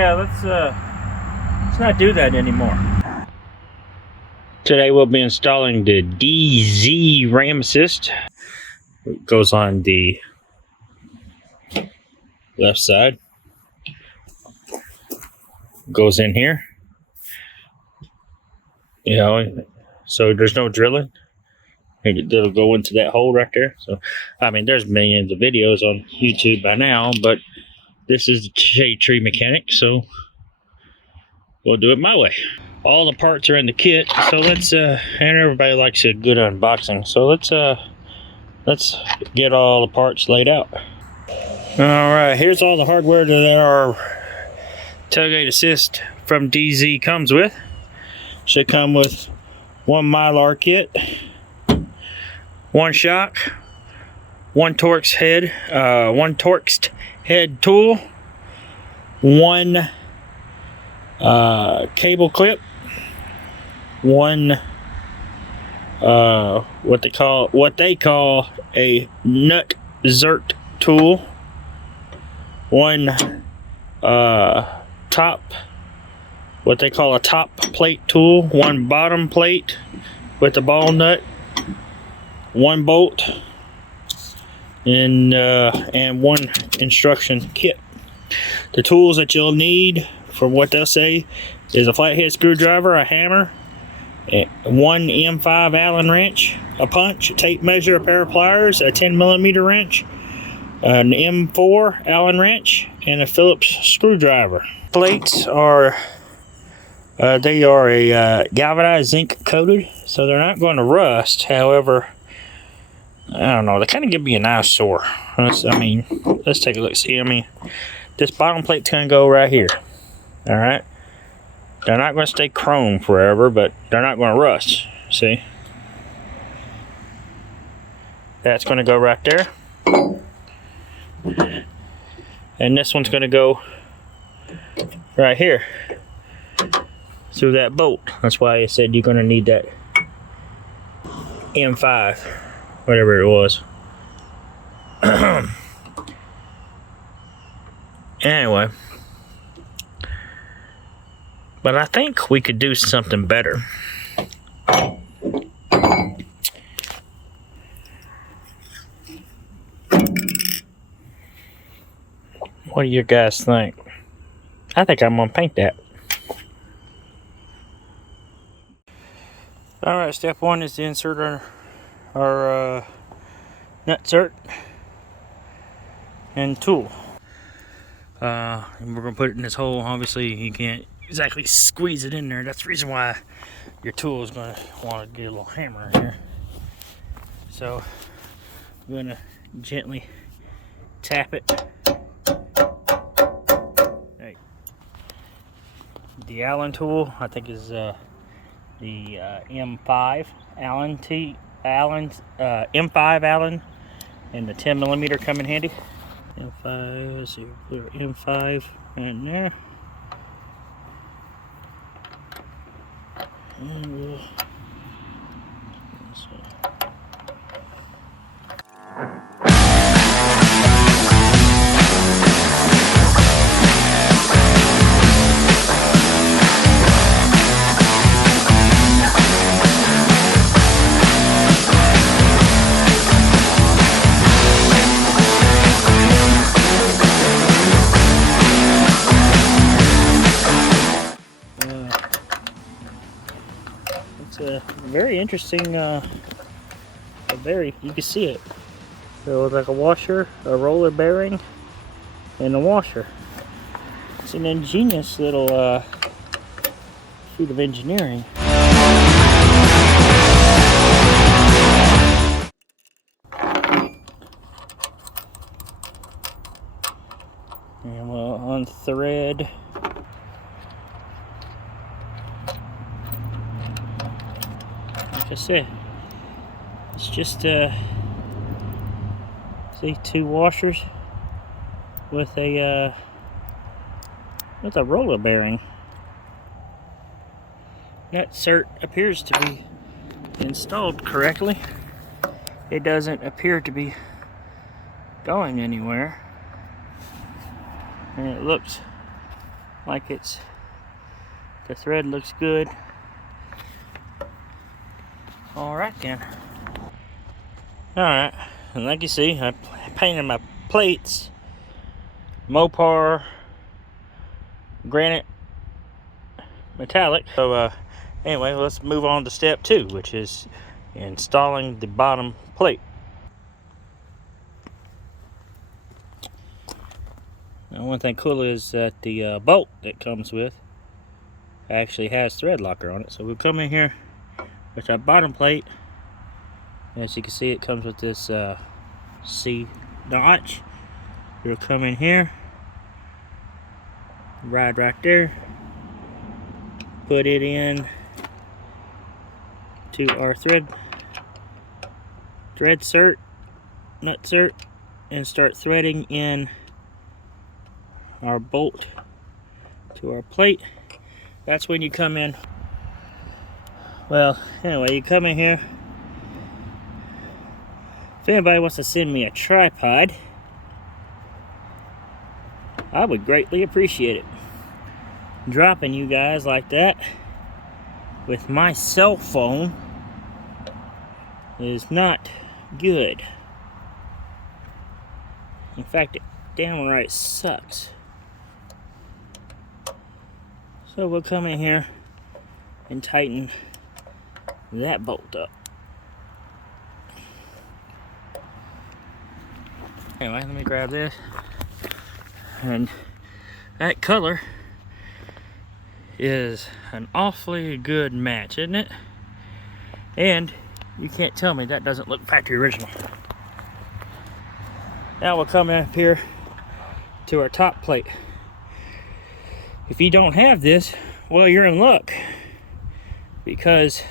yeah, let's not do that anymore. Today we'll be installing the DeeZee ram assist. It goes on the left side. Goes in here. You know, so there's no drilling. It'll go into that hole right there. So, I mean, there's millions of videos on YouTube by now, but this is the shade tree mechanic, so we'll do it my way. All the parts are in the kit, so let's and everybody likes a good unboxing, so let's get all the parts laid out. All right, here's all the hardware that our tailgate assist from DeeZee comes with. Should come with one Mylar kit, one shock, one Torx head, one Torxed head tool, one cable clip, one what they call a nut zert tool, one what they call a top plate tool, one bottom plate with a ball nut, one bolt, and one instruction kit. The tools that you'll need, from what they'll say, is a flathead screwdriver, a hammer, one M5 Allen wrench, a punch, a tape measure, a pair of pliers, a 10mm wrench, an M4 Allen wrench, and a Phillips screwdriver. Plates are they are a galvanized zinc coated, so they're not going to rust. However, I don't know, they kind of give me an eyesore. Let's take a look. See, I mean, this bottom plate's going to go right here. All right, they're not going to stay chrome forever, but they're not going to rust. See, that's going to go right there, and this one's going to go right here through that bolt. That's why I said you're going to need that M5, whatever it was. Anyway, but I think we could do something better. What do you guys think? I think I'm gonna paint that. Alright, step one is to insert our nut zert and tool. And we're gonna put it in this hole. Obviously you can't exactly squeeze it in there. That's the reason why your tool is gonna want to get a little hammer in here. So I'm gonna gently tap it. Right. The Allen tool, I think, is the M5 Allen M5 Allen, and the 10mm come in handy. M5, let's see, put our M5 in there. And we'll very interesting, you can see it. So it's like a washer, a roller bearing, and a washer. It's an ingenious little feat of engineering. And we'll unthread. Like I said, it's just see, 2 washers with a roller bearing. Nut zert appears to be installed correctly. It doesn't appear to be going anywhere, and it looks like the thread looks good. Alright then. Alright, and like you see, I painted my plates Mopar granite metallic. So anyway, let's move on to step 2, which is installing the bottom plate. Now, one thing cool is that the bolt that comes with actually has thread locker on it. So we'll come in here with our bottom plate. As you can see, it comes with this C notch. You'll come in here, right there, put it in to our nut cert, and start threading in our bolt to our plate. That's when you come in. Well, anyway, you come in here. If anybody wants to send me a tripod, I would greatly appreciate it. Dropping you guys like that with my cell phone is not good. In fact, it downright sucks. So we'll come in here and tighten that bolt up. Anyway, let me grab this. And that color is an awfully good match, isn't it? And you can't tell me that doesn't look factory original. Now we'll come up here to our top plate. If you don't have this, well, you're in luck, because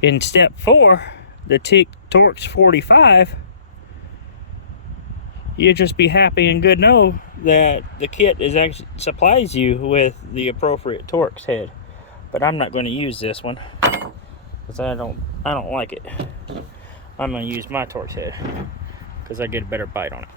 in step 4, the Torx 45, you just be happy and good know that the kit is actually supplies you with the appropriate Torx head. But I'm not going to use this one because I don't like it. I'm going to use my Torx head because I get a better bite on it.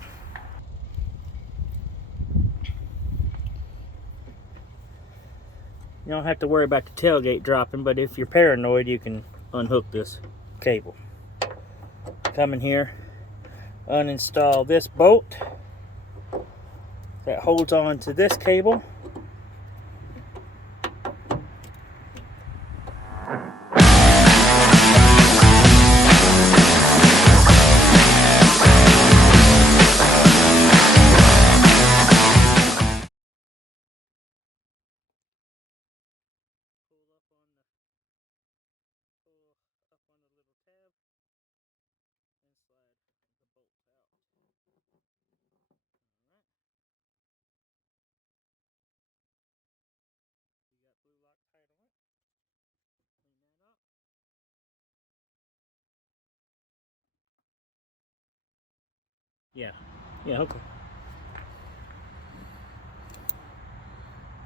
You don't have to worry about the tailgate dropping, but if you're paranoid, you can unhook this cable. Come in here, uninstall this bolt that holds on to this cable. Yeah, okay.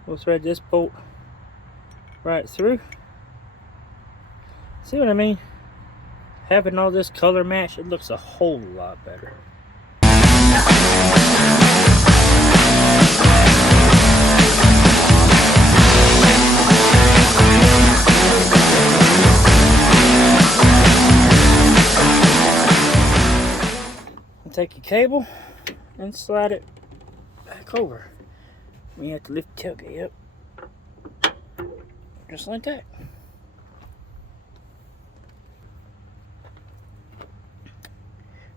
We'll thread this bolt right through. See what I mean? Having all this color match, it looks a whole lot better. Take your cable and slide it back over. You have to lift the tailgate up, just like that.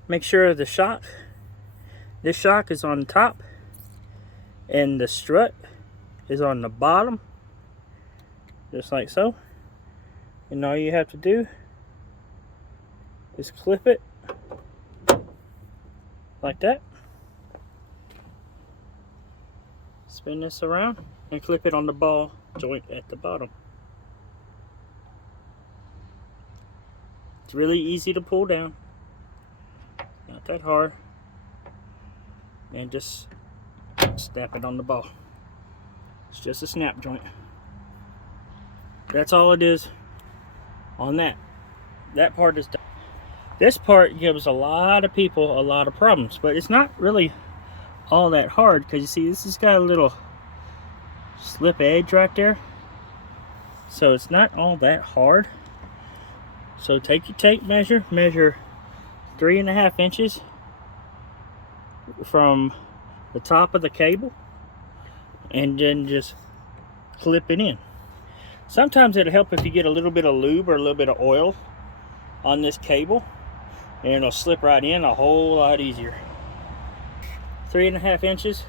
Make sure this shock is on top and the strut is on the bottom, just like so. And all you have to do is clip it like that. Spin this around and clip it on the ball joint at the bottom. It's really easy to pull down, not that hard, and just snap it on the ball. It's just a snap joint. That's all it is on that. That part is done. This part gives a lot of people a lot of problems, but it's not really all that hard, because you see this has got a little slip edge right there. So it's not all that hard. So take your tape measure, measure 3.5 inches from the top of the cable, and then just clip it in. Sometimes it'll help if you get a little bit of lube or a little bit of oil on this cable, and it'll slip right in a whole lot easier. 3.5 inches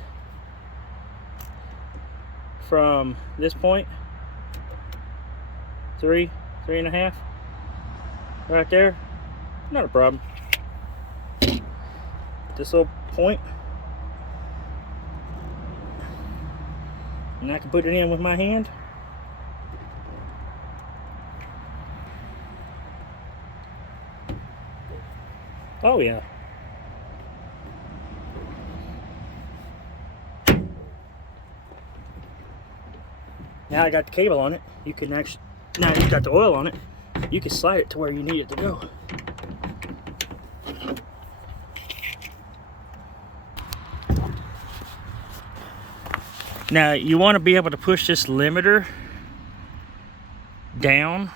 from this point, 3.5 right there, not a problem. This little point, and I can put it in with my hand. Oh yeah. Now I got the cable on it. You can actually, now you've got the oil on it, you can slide it to where you need it to go. Now you want to be able to push this limiter down.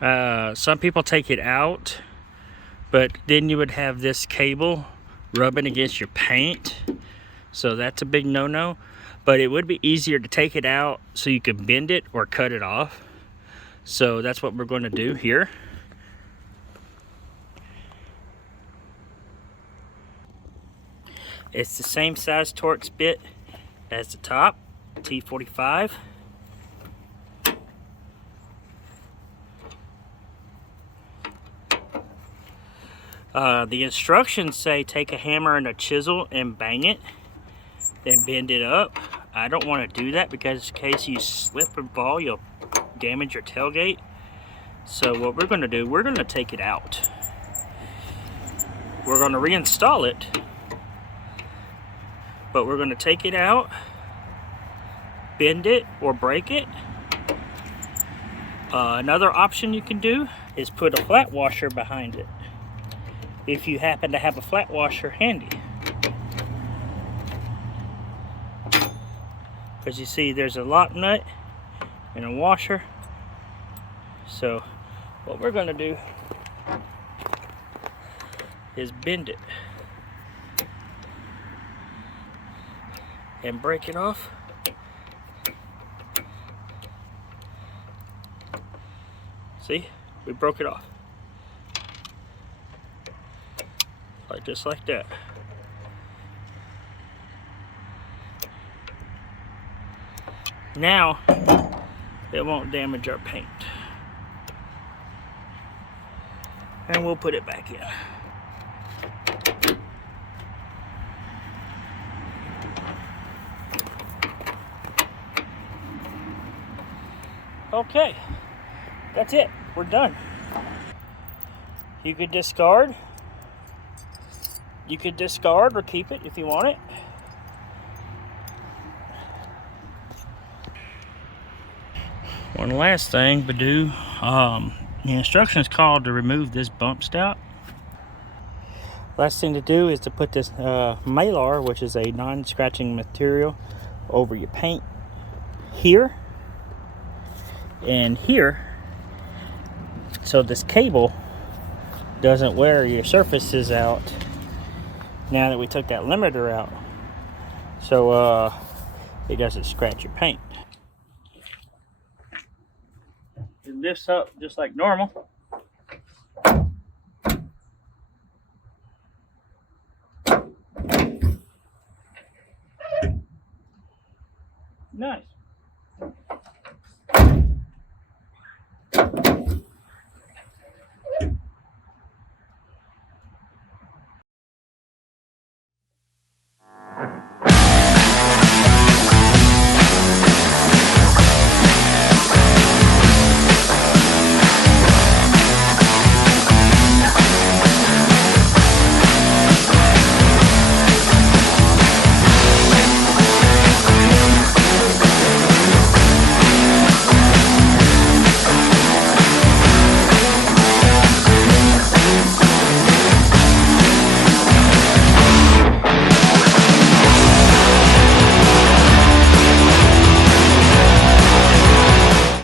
Some people take it out, but then you would have this cable rubbing against your paint, so that's a big no-no. But it would be easier to take it out so you can bend it or cut it off. So that's what we're going to do here. It's the same size Torx bit as the top, T45. The instructions say take a hammer and a chisel and bang it, then bend it up. I don't want to do that because in case you slip and fall, you'll damage your tailgate. So what we're going to do, we're going to take it out. We're going to reinstall it, but we're going to take it out, bend it or break it. Another option you can do is put a flat washer behind it, if you happen to have a flat washer handy. Because you see there's a lock nut and a washer. So what we're going to do is bend it and break it off. See, we broke it off. Just like that. Now it won't damage our paint, and we'll put it back in. Okay, that's it, we're done. You could discard or keep it if you want it. One last thing to do, the instructions called to remove this bump stout. Last thing to do is to put this Mylar, which is a non-scratching material, over your paint here and here, so this cable doesn't wear your surfaces out now that we took that limiter out, so it doesn't scratch your paint. It lifts up just like normal.